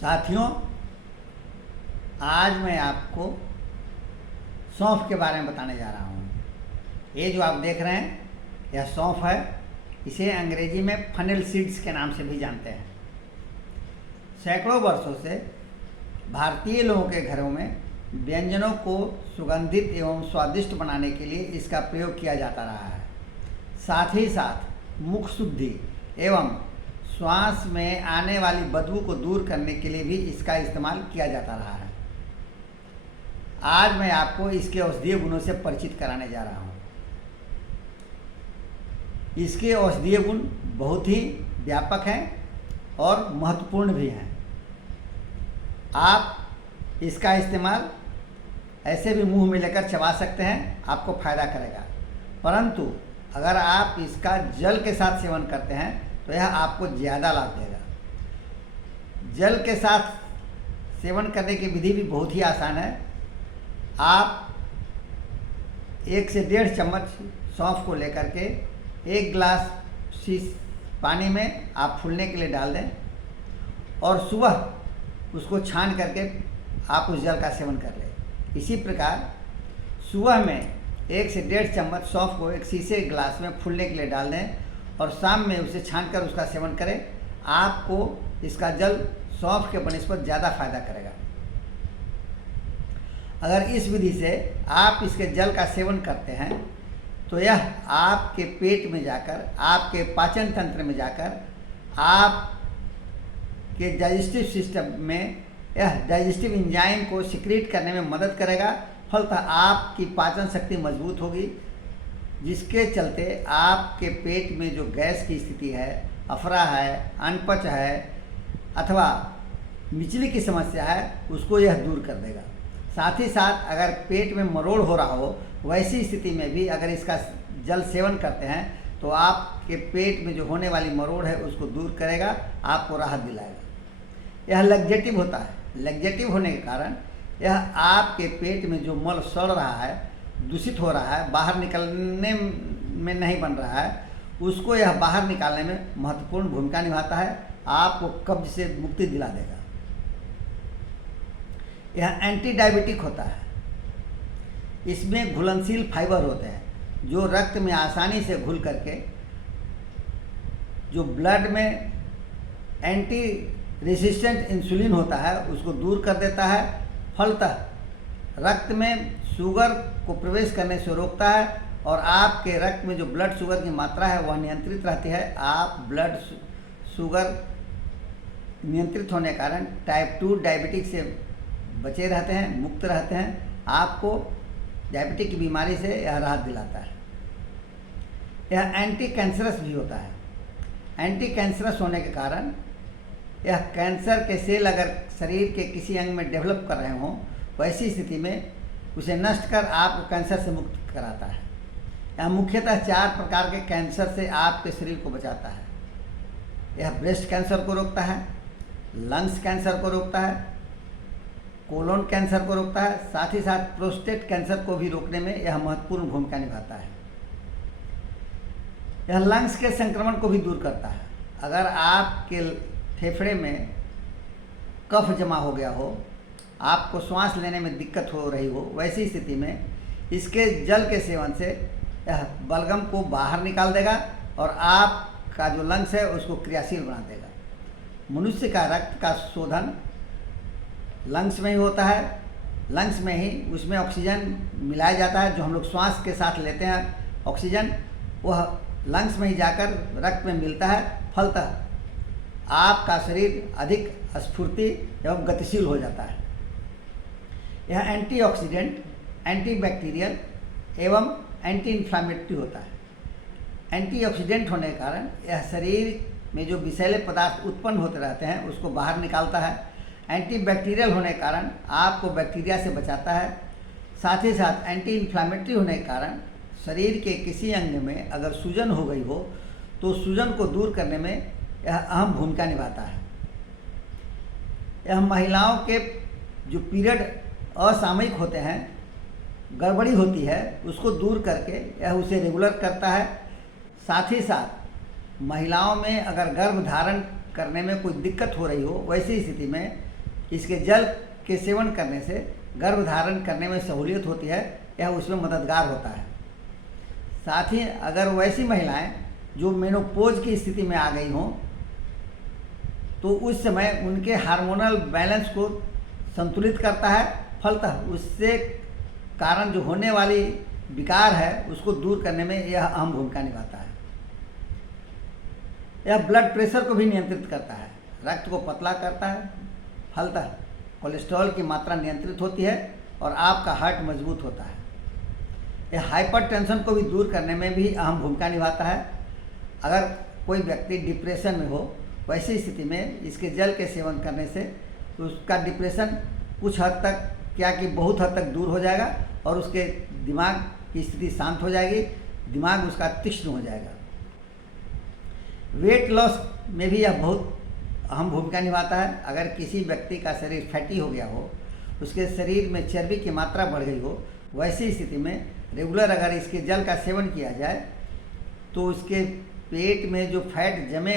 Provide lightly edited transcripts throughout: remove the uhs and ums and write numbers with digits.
साथियों, आज मैं आपको सौंफ के बारे में बताने जा रहा हूँ। ये जो आप देख रहे हैं यह सौंफ है। इसे अंग्रेजी में फनेल सीड्स के नाम से भी जानते हैं। सैकड़ों वर्षों से भारतीय लोगों के घरों में व्यंजनों को सुगंधित एवं स्वादिष्ट बनाने के लिए इसका प्रयोग किया जाता रहा है। साथ ही साथ मुख शुद्धि एवं श्वास में आने वाली बदबू को दूर करने के लिए भी इसका इस्तेमाल किया जाता रहा है। आज मैं आपको इसके औषधीय गुणों से परिचित कराने जा रहा हूँ। इसके औषधीय गुण बहुत ही व्यापक हैं और महत्वपूर्ण भी हैं। आप इसका इस्तेमाल ऐसे भी मुंह में लेकर चबा सकते हैं, आपको फायदा करेगा। परंतु अगर आप इसका जल के साथ सेवन करते हैं तो यह आपको ज़्यादा लाभ देगा। जल के साथ सेवन करने की विधि भी बहुत ही आसान है। आप 1 से 1.5 चम्मच सौंफ को लेकर के 1 गिलास पानी में आप फूलने के लिए डाल दें और सुबह उसको छान करके आप उस जल का सेवन कर लें। इसी प्रकार सुबह में 1 से 1.5 चम्मच सौंफ को एक शीशे गिलास में फूलने के लिए डाल दें और शाम में उसे छानकर उसका सेवन करें। आपको इसका जल सौंफ के बनस्पत ज़्यादा फायदा करेगा। अगर इस विधि से आप इसके जल का सेवन करते हैं तो यह आपके पेट में जाकर, आपके पाचन तंत्र में जाकर, आपके डाइजेस्टिव सिस्टम में यह डाइजेस्टिव एंजाइम को सिक्रीट करने में मदद करेगा। फलतः आपकी पाचन शक्ति मजबूत होगी, जिसके चलते आपके पेट में जो गैस की स्थिति है, अफरा है, अनपच है अथवा मिचली की समस्या है, उसको यह दूर कर देगा। साथ ही साथ अगर पेट में मरोड़ हो रहा हो, वैसी स्थिति में भी अगर इसका जल सेवन करते हैं तो आपके पेट में जो होने वाली मरोड़ है उसको दूर करेगा, आपको राहत दिलाएगा। यह लग्जेटिव होता है। लग्जेटिव होने के कारण यह आपके पेट में जो मल सड़ रहा है, दूषित हो रहा है, बाहर निकलने में नहीं बन रहा है, उसको यह बाहर निकालने में महत्वपूर्ण भूमिका निभाता है। आपको कब्ज से मुक्ति दिला देगा। यह एंटी डायबिटिक होता है। इसमें घुलनशील फाइबर होते हैं जो रक्त में आसानी से घुल करके जो ब्लड में एंटी रेसिस्टेंट इंसुलिन होता है उसको दूर कर देता है। फलतः रक्त में शुगर को प्रवेश करने से रोकता है और आपके रक्त में जो ब्लड शुगर की मात्रा है वह नियंत्रित रहती है। आप ब्लड शुगर नियंत्रित होने के कारण टाइप 2 डायबिटिक से बचे रहते हैं, मुक्त रहते हैं। आपको डायबिटिक की बीमारी से यह राहत दिलाता है। यह एंटी कैंसरस भी होता है। एंटी कैंसरस होने के कारण यह कैंसर के सेल अगर शरीर के किसी अंग में डेवलप कर रहे हों, वैसी स्थिति में उसे नष्ट कर आपको कैंसर से मुक्त कराता है। यह मुख्यतः 4 प्रकार के कैंसर से आपके शरीर को बचाता है। यह ब्रेस्ट कैंसर को रोकता है, लंग्स कैंसर को रोकता है, कोलोन कैंसर को रोकता है, साथ ही साथ प्रोस्टेट कैंसर को भी रोकने में यह महत्वपूर्ण भूमिका निभाता है। यह लंग्स के संक्रमण को भी दूर करता है। अगर आपके फेफड़े में कफ जमा हो गया हो, आपको श्वास लेने में दिक्कत हो रही हो, वैसी स्थिति में इसके जल के सेवन से यह बलगम को बाहर निकाल देगा और आपका जो लंग्स है उसको क्रियाशील बना देगा। मनुष्य का रक्त का शोधन लंग्स में ही होता है। लंग्स में ही उसमें ऑक्सीजन मिलाया जाता है। जो हम लोग श्वास के साथ लेते हैं ऑक्सीजन, वह लंग्स में ही जाकर रक्त में मिलता है। फलतः आपका शरीर अधिक स्फूर्ति एवं गतिशील हो जाता है। यह एंटीऑक्सीडेंट, एंटीबैक्टीरियल एवं एंटी इन्फ्लामेटरी होता है। एंटीऑक्सीडेंट होने के कारण यह शरीर में जो विषैले पदार्थ उत्पन्न होते रहते हैं उसको बाहर निकालता है। एंटीबैक्टीरियल होने के कारण आपको बैक्टीरिया से बचाता है। साथ ही साथ एंटी इन्फ्लामेटरी होने के कारण शरीर के किसी अंग में अगर सूजन हो गई हो तो सूजन को दूर करने में यह अहम भूमिका निभाता है। यह महिलाओं के जो पीरियड असामयिक होते हैं, गड़बड़ी होती है, उसको दूर करके यह उसे रेगुलर करता है। साथ ही साथ महिलाओं में अगर गर्भ धारण करने में कोई दिक्कत हो रही हो, वैसी स्थिति में इसके जल के सेवन करने से गर्भ धारण करने में सहूलियत होती है, यह उसमें मददगार होता है। साथ ही अगर वैसी महिलाएं जो मेनोपोज की स्थिति में आ गई हों तो उस समय उनके हार्मोनल बैलेंस को संतुलित करता है, फलतः उससे कारण जो होने वाली विकार है उसको दूर करने में यह अहम भूमिका निभाता है। यह ब्लड प्रेशर को भी नियंत्रित करता है, रक्त को पतला करता है, फलतः कोलेस्ट्रॉल की मात्रा नियंत्रित होती है और आपका हार्ट मजबूत होता है। यह हाइपरटेंशन को भी दूर करने में भी अहम भूमिका निभाता है। अगर कोई व्यक्ति डिप्रेशन में हो, वैसी स्थिति में इसके जल के सेवन करने से उसका डिप्रेशन कुछ हद तक क्या कि बहुत हद तक दूर हो जाएगा और उसके दिमाग की स्थिति शांत हो जाएगी, दिमाग उसका तीक्ष्ण हो जाएगा। वेट लॉस में भी यह बहुत अहम भूमिका निभाता है। अगर किसी व्यक्ति का शरीर फैटी हो गया हो, उसके शरीर में चर्बी की मात्रा बढ़ गई हो, वैसी स्थिति में रेगुलर अगर इसके जल का सेवन किया जाए तो उसके पेट में जो फैट जमे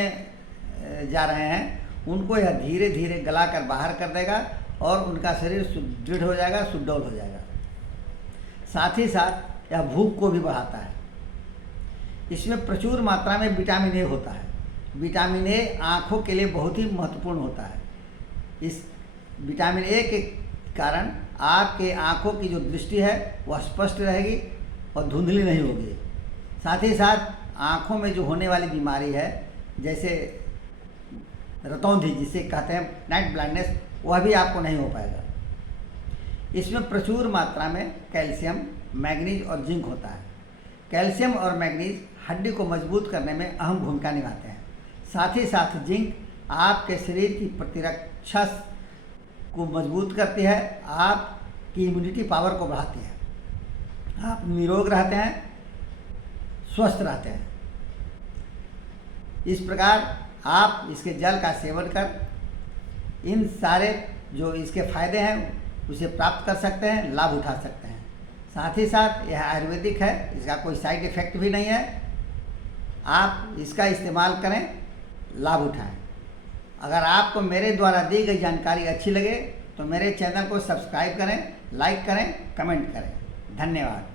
जा रहे हैं उनको यह धीरे धीरे गला कर बाहर कर देगा और उनका शरीर सुदृढ़ हो जाएगा, सुडौल हो जाएगा। साथ ही साथ यह भूख को भी बढ़ाता है। इसमें प्रचुर मात्रा में विटामिन ए होता है। विटामिन ए आँखों के लिए बहुत ही महत्वपूर्ण होता है। इस विटामिन ए के कारण आपके आँखों की जो दृष्टि है वह स्पष्ट रहेगी और धुंधली नहीं होगी। साथ ही साथ आँखों में जो होने वाली बीमारी है जैसे रतौंधी जिसे कहते हैं नाइट ब्लाइंडनेस, वह भी आपको नहीं हो पाएगा। इसमें प्रचुर मात्रा में कैल्शियम, मैग्नीज और जिंक होता है। कैल्शियम और मैग्नीज हड्डी को मजबूत करने में अहम भूमिका निभाते हैं। साथ ही साथ जिंक आपके शरीर की प्रतिरक्षा को मजबूत करती है, आपकी इम्यूनिटी पावर को बढ़ाती है, आप निरोग रहते हैं, स्वस्थ रहते हैं। इस प्रकार आप इसके जल का सेवन कर इन सारे जो इसके फायदे हैं उसे प्राप्त कर सकते हैं, लाभ उठा सकते हैं। साथ ही साथ यह आयुर्वेदिक है, इसका कोई साइड इफ़ेक्ट भी नहीं है। आप इसका इस्तेमाल करें, लाभ उठाएं। अगर आपको मेरे द्वारा दी गई जानकारी अच्छी लगे तो मेरे चैनल को सब्सक्राइब करें, लाइक करें, कमेंट करें। धन्यवाद।